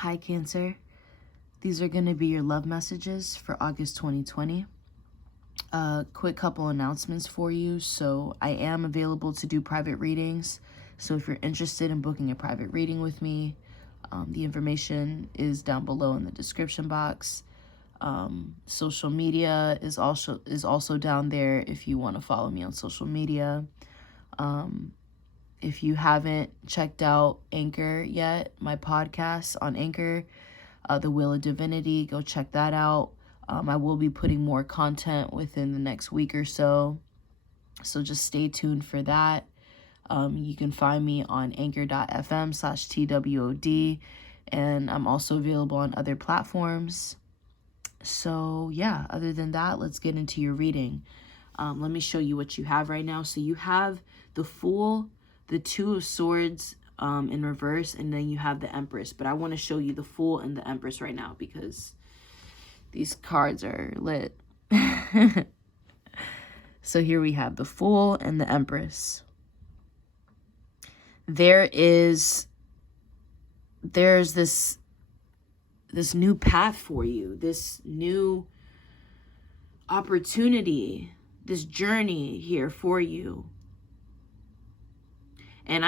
Hi, Cancer. These are going to be your love messages for August 2020. Quick couple announcements for you. So I am available to do private readings. So if you're interested in booking a private reading with me, the information is down below in the description box. Social media is also down there if you want to follow me on social media. If you haven't checked out Anchor yet, my podcast on Anchor, The Wheel of Divinity, go check that out. I will be putting more content within the next week or so. So just stay tuned for that. You can find me on anchor.fm/TWOD. And I'm also available on other platforms. So yeah, other than that, let's get into your reading. Let me show you what you have right now. So you have the Fool, the Two of Swords in reverse, and then you have the Empress. But I want to show you the Fool and the Empress right now because these cards are lit. So here we have the Fool and the Empress. There's this new path for you, this new opportunity, this journey here for you. And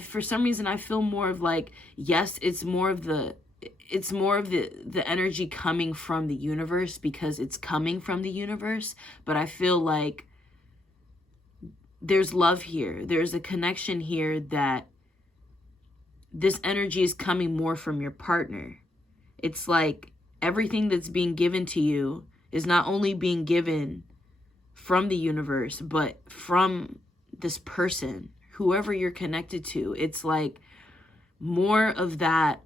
for some reason, I feel more of like, yes, it's more of the energy coming from the universe because it's coming from the universe. But I feel like there's love here. There's a connection here that this energy is coming more from your partner. It's like everything that's being given to you is not only being given from the universe, but from this person, whoever you're connected to. It's like more of that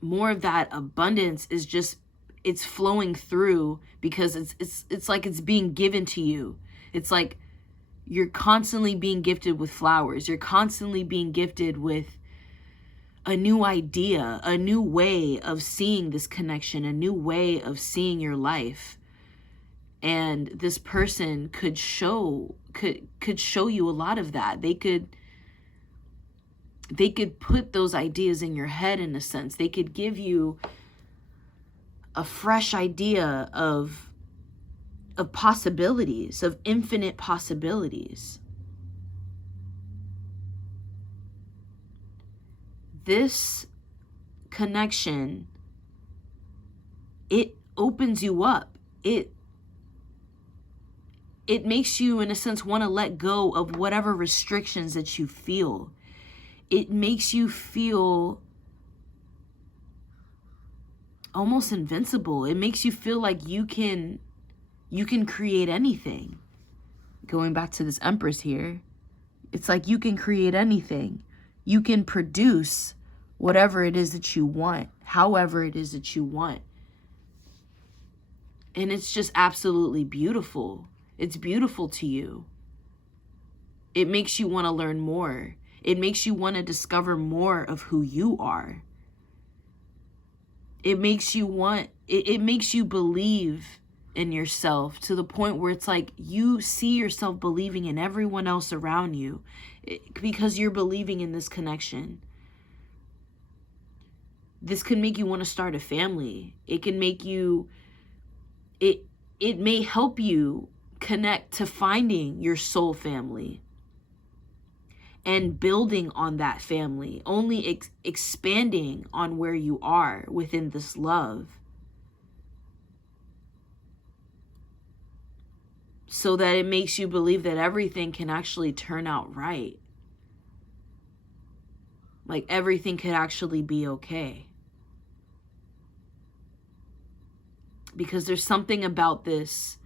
abundance is just, it's flowing through because it's like it's being given to you. It's like you're constantly being gifted with flowers. You're constantly being gifted with a new idea, a new way of seeing this connection, a new way of seeing your life. And this person could show you a lot of that. They could put those ideas in your head in a sense. They could give you a fresh idea of possibilities, of infinite possibilities. This connection, it opens you up. It makes you, in a sense, want to let go of whatever restrictions that you feel. It makes you feel almost invincible. It makes you feel like you can create anything. Going back to this Empress here, it's like you can create anything. You can produce whatever it is that you want, however it is that you want. And it's just absolutely beautiful. It's beautiful to you. It makes you want to learn more. It makes you want to discover more of who you are. It makes you believe in yourself to the point where it's like you see yourself believing in everyone else around you because you're believing in this connection. This can make you want to start a family. It can make you, it may help you connect to finding your soul family and building on that family, only expanding on where you are within this love, so that it makes you believe that everything can actually turn out right. Like everything could actually be okay. Because there's something about this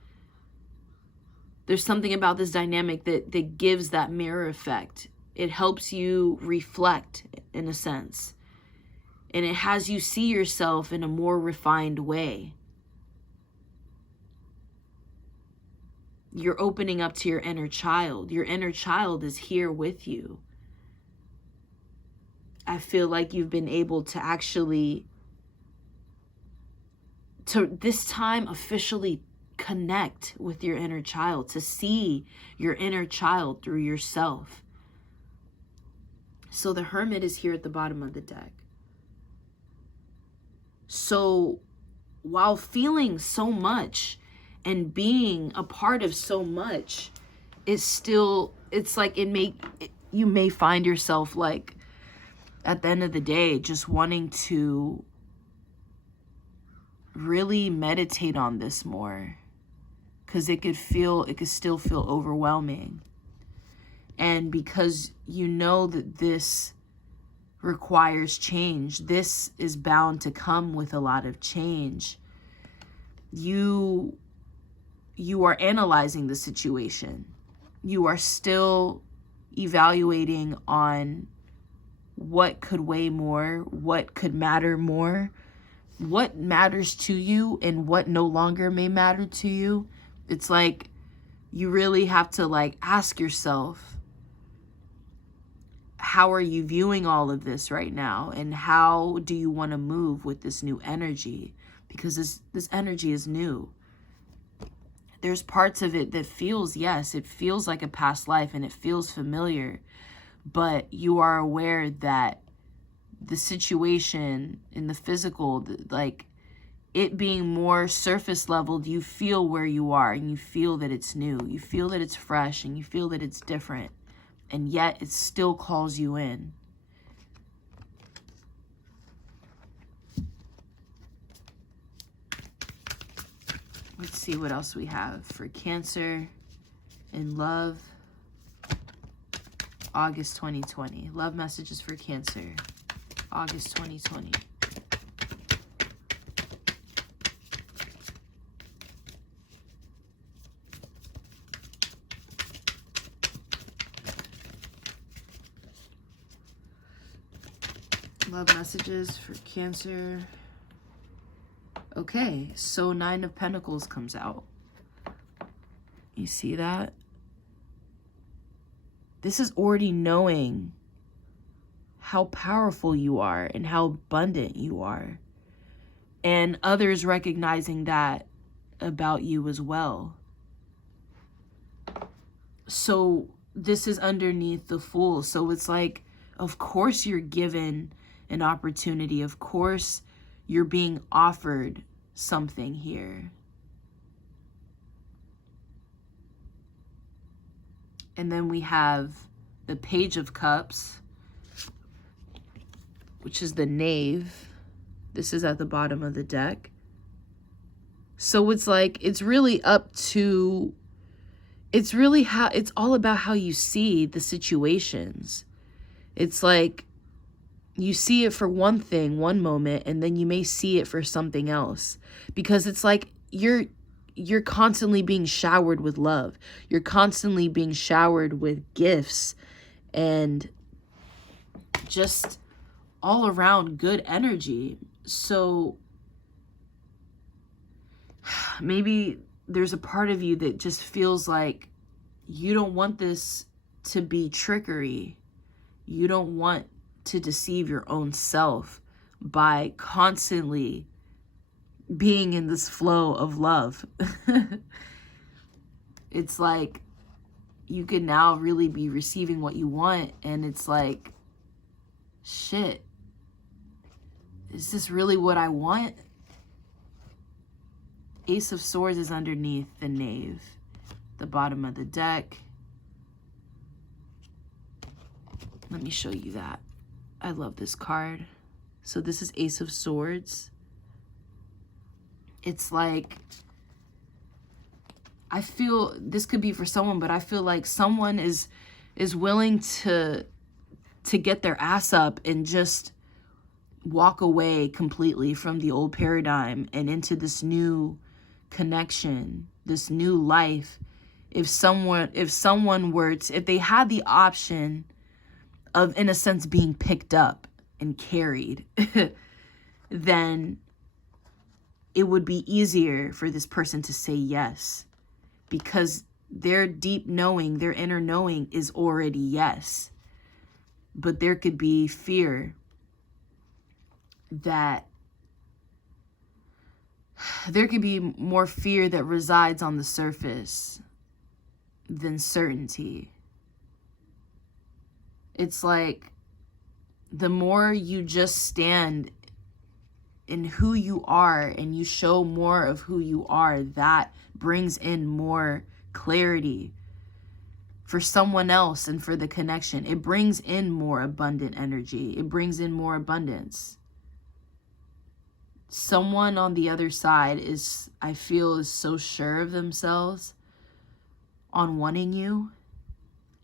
dynamic that gives that mirror effect. It helps you reflect in a sense. And it has you see yourself in a more refined way. You're opening up to your inner child. Your inner child is here with you. I feel like you've been able to actually, to this time, officially connect with your inner child, to see your inner child through yourself. So the Hermit is here at the bottom of the deck. So while feeling so much and being a part of so much, it's like you may find yourself like at the end of the day just wanting to really meditate on this more, because it could still feel overwhelming. And because you know that this requires change, this is bound to come with a lot of change, you are analyzing the situation. You are still evaluating on what could weigh more, what could matter more, what matters to you and what no longer may matter to you. It's like you really have to like ask yourself, how are you viewing all of this right now? And how do you want to move with this new energy? Because this energy is new. There's parts of it that feels, yes, it feels like a past life and it feels familiar, but you are aware that the situation in the physical, like it being more surface leveled, you feel where you are and you feel that it's new. You feel that it's fresh and you feel that it's different, and yet it still calls you in. Let's see what else we have for Cancer in love. August 2020. Love messages for Cancer. August 2020. Love messages for Cancer. Okay, so 9 of Pentacles comes out. You see that? This is already knowing how powerful you are and how abundant you are. And others recognizing that about you as well. So this is underneath the Fool. So it's like, of course you're given an opportunity. Of course you're being offered something here. And then we have the Page of Cups, which is the Knave. This is at the bottom of the deck. So it's like, it's really up to, it's all about how you see the situations. It's like, you see it for one thing, one moment, and then you may see it for something else. Because it's like you're constantly being showered with love. You're constantly being showered with gifts and just all around good energy. So maybe there's a part of you that just feels like you don't want this to be trickery. You don't want to deceive your own self by constantly being in this flow of love. It's like you can now really be receiving what you want, and it's like, shit, is this really what I want? Ace of Swords is underneath the Knave, the bottom of the deck. Let me show you that. I love this card. So this is Ace of Swords. It's like, I feel this could be for someone, but I feel like someone is willing to get their ass up and just walk away completely from the old paradigm and into this new connection, this new life. If they had the option of, in a sense, being picked up and carried, then it would be easier for this person to say yes, because their deep knowing, their inner knowing is already yes. But there could be fear that, there could be more fear that resides on the surface than certainty. It's like, the more you just stand in who you are and you show more of who you are, that brings in more clarity for someone else and for the connection. It brings in more abundant energy. It brings in more abundance. Someone on the other side is, I feel, is so sure of themselves on wanting you,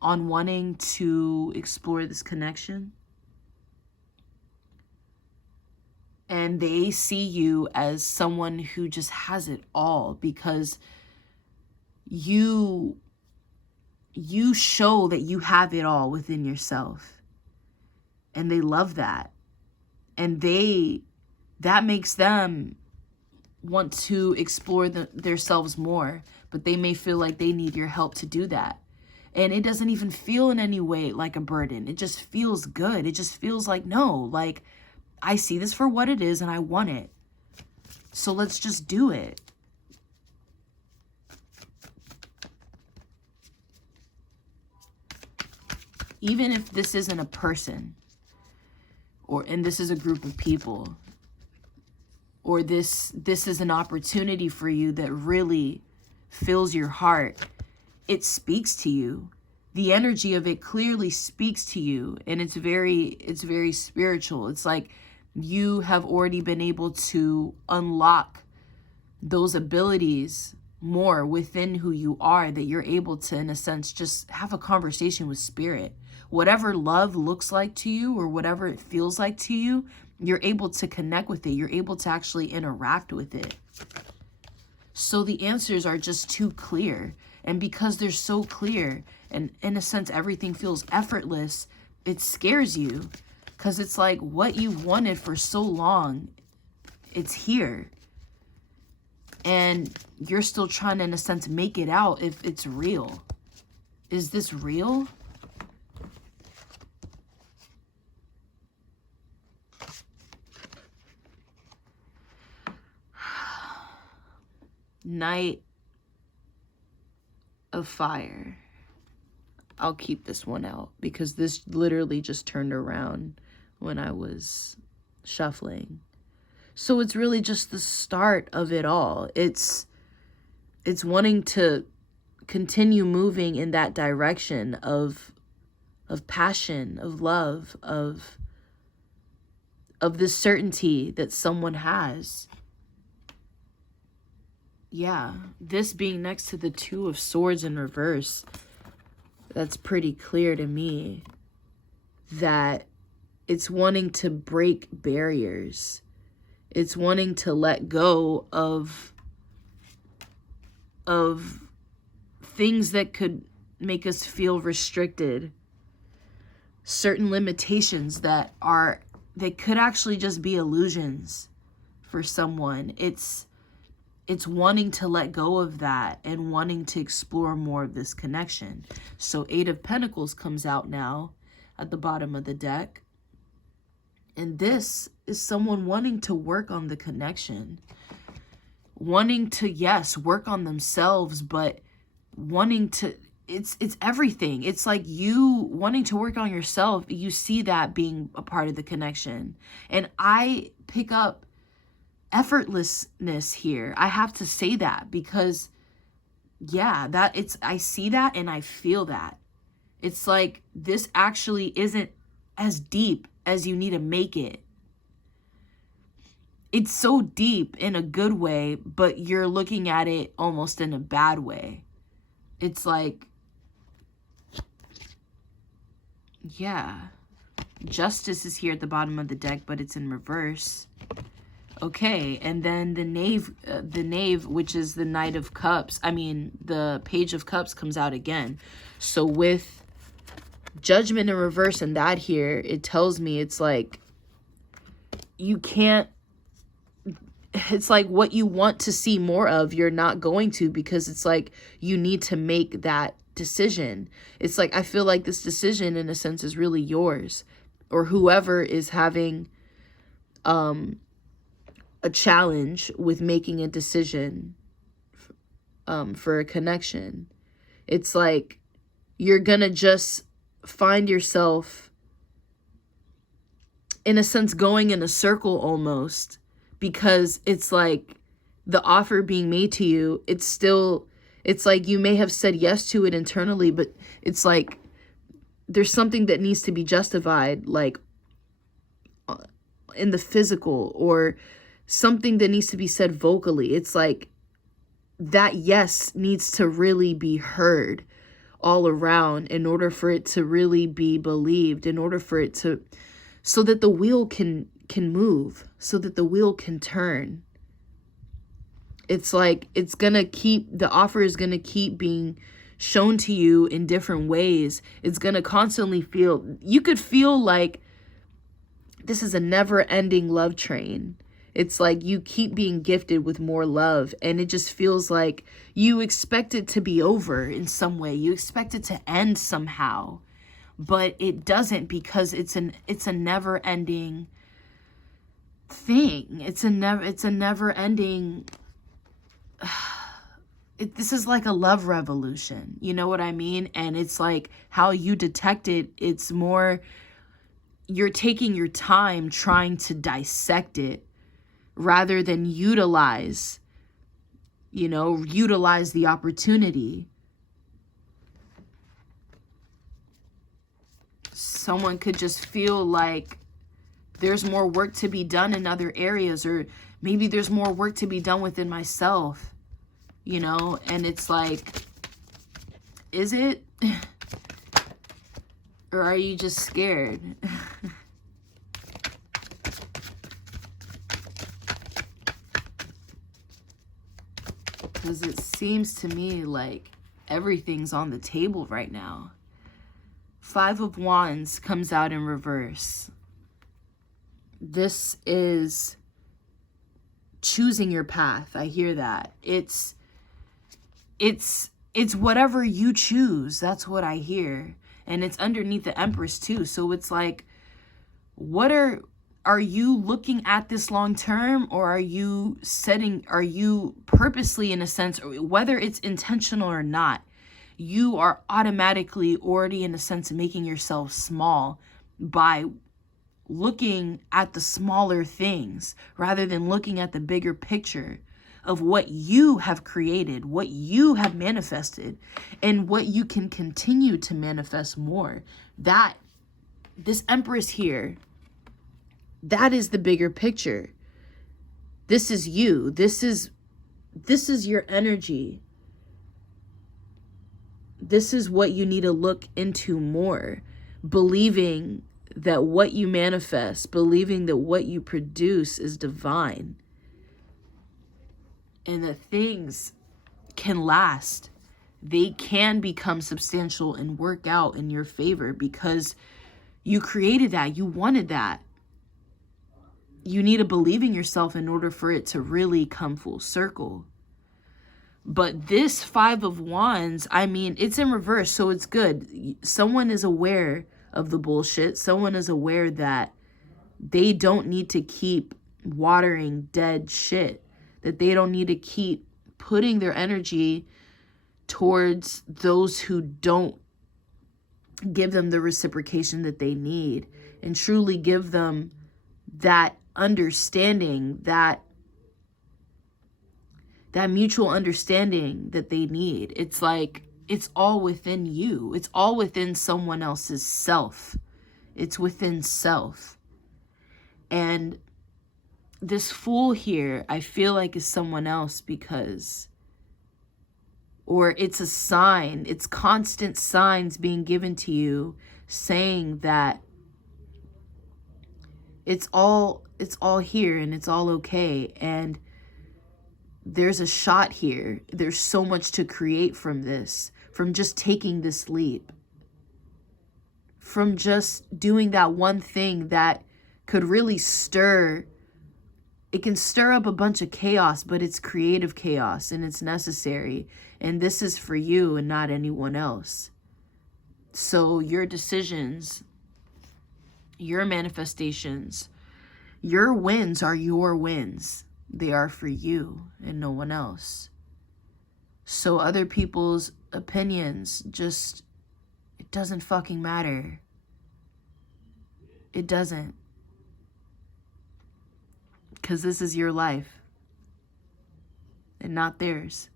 on wanting to explore this connection. And they see you as someone who just has it all, because you show that you have it all within yourself. And they love that. And that makes them want to explore themselves more, but they may feel like they need your help to do that. And it doesn't even feel in any way like a burden. It just feels good. It just feels like, no, like, I see this for what it is and I want it. So let's just do it. Even if this isn't a person, and this is a group of people, or this is an opportunity for you that really fills your heart, it speaks to you. The energy of it clearly speaks to you, and it's very spiritual. It's like you have already been able to unlock those abilities more within who you are, that you're able to, in a sense, just have a conversation with spirit. Whatever love looks like to you, or whatever it feels like to you, you're able to connect with it. You're able to actually interact with it. So the answers are just too clear. And because they're so clear, and in a sense, everything feels effortless, it scares you. Because it's like what you've wanted for so long, it's here. And you're still trying to, in a sense, make it out if it's real. Is this real? Knight of Fire. I'll keep this one out because this literally just turned around when I was shuffling. So it's really just the start of it all. It's wanting to continue moving in that direction of passion, of love, of this certainty that someone has. Yeah, this being next to the Two of Swords in reverse, that's pretty clear to me that it's wanting to break barriers. It's wanting to let go of things that could make us feel restricted. Certain limitations that could actually just be illusions for someone. It's wanting to let go of that and wanting to explore more of this connection. So 8 of Pentacles comes out now at the bottom of the deck. And this is someone wanting to work on the connection. Wanting to, yes, work on themselves, but wanting to, it's everything. It's like you wanting to work on yourself. You see that being a part of the connection. And I pick up effortlessness here. I have to say that because, yeah, I see that and I feel that. It's like this actually isn't as deep as you need to make it. It's so deep in a good way, but you're looking at it almost in a bad way. It's like, yeah, Justice is here at the bottom of the deck, but it's in reverse. Okay, and then the knave, which is the Knight of Cups, the Page of Cups comes out again. So with Judgment in reverse and that here, it tells me it's like you can't, it's like what you want to see more of, you're not going to, because it's like you need to make that decision. It's like I feel like this decision in a sense is really yours, or whoever is having a challenge with making a decision for a connection. It's like you're gonna just find yourself in a sense going in a circle almost, because it's like the offer being made to you, it's like you may have said yes to it internally, but it's like there's something that needs to be justified, like in the physical, or something that needs to be said vocally. It's like that yes needs to really be heard all around in order for it to really be believed, in order for it to, so that the wheel can move, so that the wheel can turn. It's like the offer is gonna keep being shown to you in different ways. It's gonna constantly you could feel like this is a never-ending love train. It's like you keep being gifted with more love, and it just feels like you expect it to be over in some way. You expect it to end somehow, but it doesn't, because it's a never-ending thing. It's a never-ending. This is like a love revolution. You know what I mean? And it's like how you detect it. It's more, you're taking your time trying to dissect it, rather than utilize the opportunity. Someone could just feel like there's more work to be done in other areas, or maybe there's more work to be done within myself, and it's like, is it? Or are you just scared? Because it seems to me like everything's on the table right now. 5 of Wands comes out in reverse. This is choosing your path. I hear that. It's whatever you choose. That's what I hear. And it's underneath the Empress too. So it's like, are you looking at this long term, or are you purposely, in a sense, whether it's intentional or not, you are automatically already, in a sense, making yourself small by looking at the smaller things rather than looking at the bigger picture of what you have created, what you have manifested, and what you can continue to manifest more. That this Empress here, that is the bigger picture. This is you. This is your energy. This is what you need to look into more. Believing that what you manifest, believing that what you produce is divine, and that things can last. They can become substantial and work out in your favor because you created that. You wanted that. You need to believe in yourself in order for it to really come full circle. But this 5 of Wands, I mean, it's in reverse, so it's good. Someone is aware of the bullshit. Someone is aware that they don't need to keep watering dead shit, that they don't need to keep putting their energy towards those who don't give them the reciprocation that they need, and truly give them that understanding, that mutual understanding that they need. It's like, it's all within you. It's all within someone else's self. It's within self. And this Fool here, I feel like, is someone else, because, or it's a sign, it's constant signs being given to you saying that it's all here and it's all okay. And there's a shot here. There's so much to create from this, from just taking this leap, from just doing that one thing that could really it can stir up a bunch of chaos, but it's creative chaos and it's necessary. And this is for you and not anyone else. So your decisions, your manifestations, your wins are your wins. They are for you and no one else. So other people's opinions, just, it doesn't fucking matter. It doesn't. because this is your life and not theirs.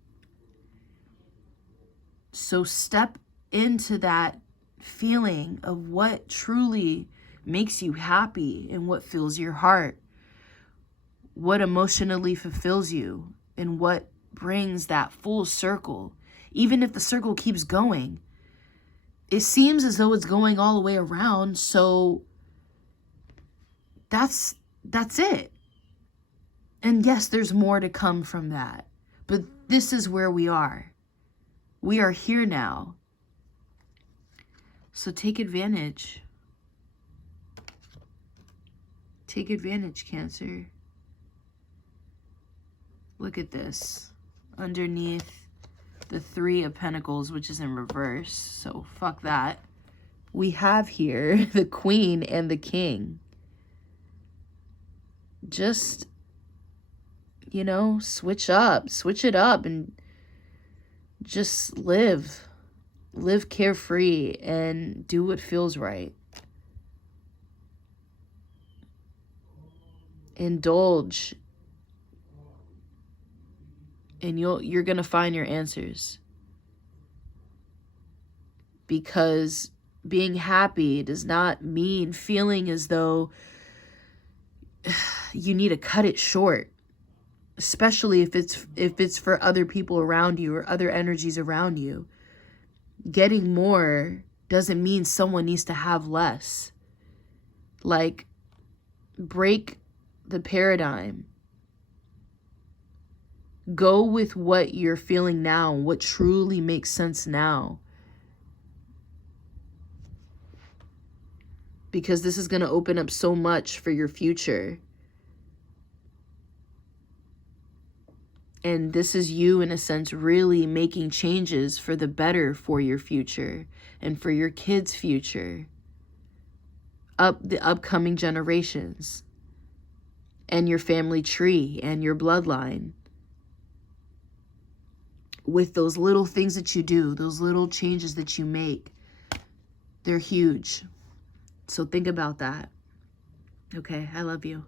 So step into that feeling of what truly makes you happy and what fills your heart, what emotionally fulfills you, and what brings that full circle. Even if the circle keeps going, it seems as though it's going all the way around, so that's it. And yes, there's more to come from that, but this is where we are. We are here now. So take advantage. Take advantage, Cancer. Look at this. Underneath the 3 of Pentacles, which is in reverse, so fuck that. We have here the Queen and the King. Just, you know, switch it up, and just live carefree and do what feels right. Indulge, and you're gonna find your answers, because being happy does not mean feeling as though you need to cut it short, especially if it's for other people around you or other energies around you. Getting more doesn't mean someone needs to have less. Like, break the paradigm. Go with what you're feeling now, what truly makes sense now. Because this is going to open up so much for your future. And this is you, in a sense, really making changes for the better for your future and for your kids' future. The upcoming generations. And your family tree and your bloodline. With those little things that you do, those little changes that you make, they're huge. So think about that. Okay, I love you.